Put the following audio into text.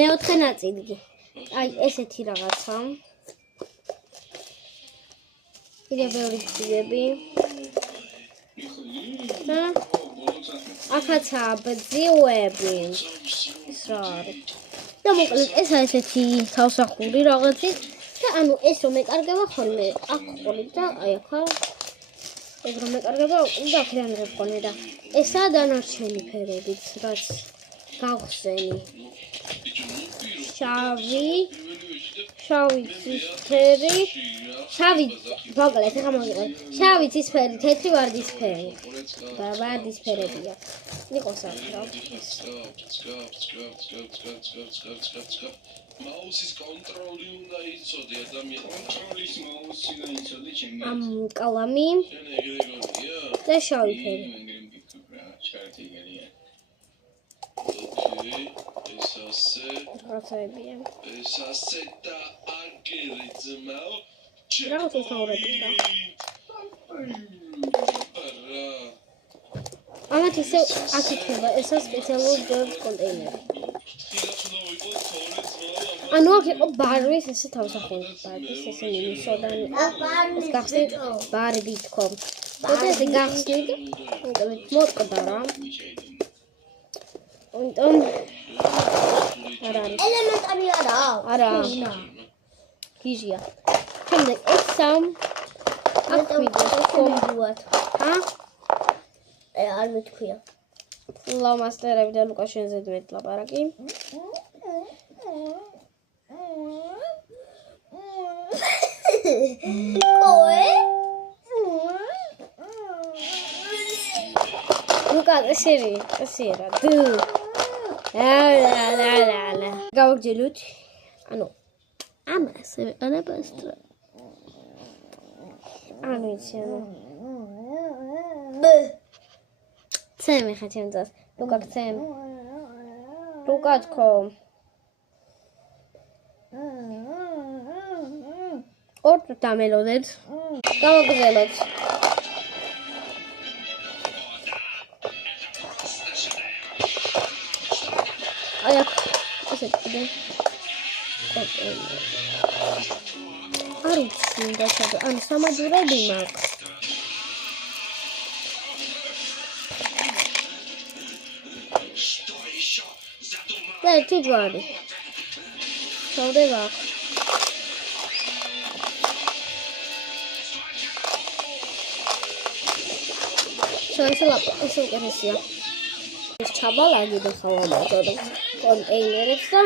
მეოთხე ნაწილი. აი ესეთი რაღაცა. კიდევ ბევრი გზები. და აქაცაა ბძივები. ეს რა არის? და მოკლედ ესაა ესეთი თავსახური რაღაცის და ანუ ეს რომ ეკარგება ხოლმე აქ ყოლით და აი ახლა ეს რომ ეკარგება და აქედან რებყონე და ესაა დანარჩენი ფერებიც რაც გავხსენი შავი ცისფერი შავი მოკლედ ახლა მოგიყოლ შავი ცისფერი თეთრი ვარდისფერი და ვარდისფერებია იყოს აქ რა მაუსის კონტროლი უნდა იცოდე ადამიანი კონტროლის მაუსი უნდა იცოდე ჩემი ამ კალამი და შავი ფერი ეს ასე და აგერი ძმაო რაღაც უსაუბრებია ამათ ისე აკეთება ესა სპეციალური ჯერს კონტეინერი ანუ აქ იყო ბარბის ესე თავსახური ბარბის ესე მინისოდანი ეს გახსნით ბარბი თქო და ეს გახსნით მოკვდა რა Untung elementari ara gizia şimdi eksam buat არ მეთქვია ლამასტერები და ლუკაშენზე დვეთ ლაპარაკი კოე ლუკა ესერა დუ ლა გავგჯელოთ ანუ ამას ვეყანებასტრო ანუ ისე ცემი ხაჩემძას ლუკა ცემ ლუკა თქო ორ დამელოდეთ გავაგზავნოთ აი ესე კიდე არ ვიცი და ჩადო ანუ სამაჯურები მაქვს და ერთი ჯვარი ჩავდება აქ ეს უკეთესია ეს ჩაბალაგი და ხავამაძო კონტეინერებს და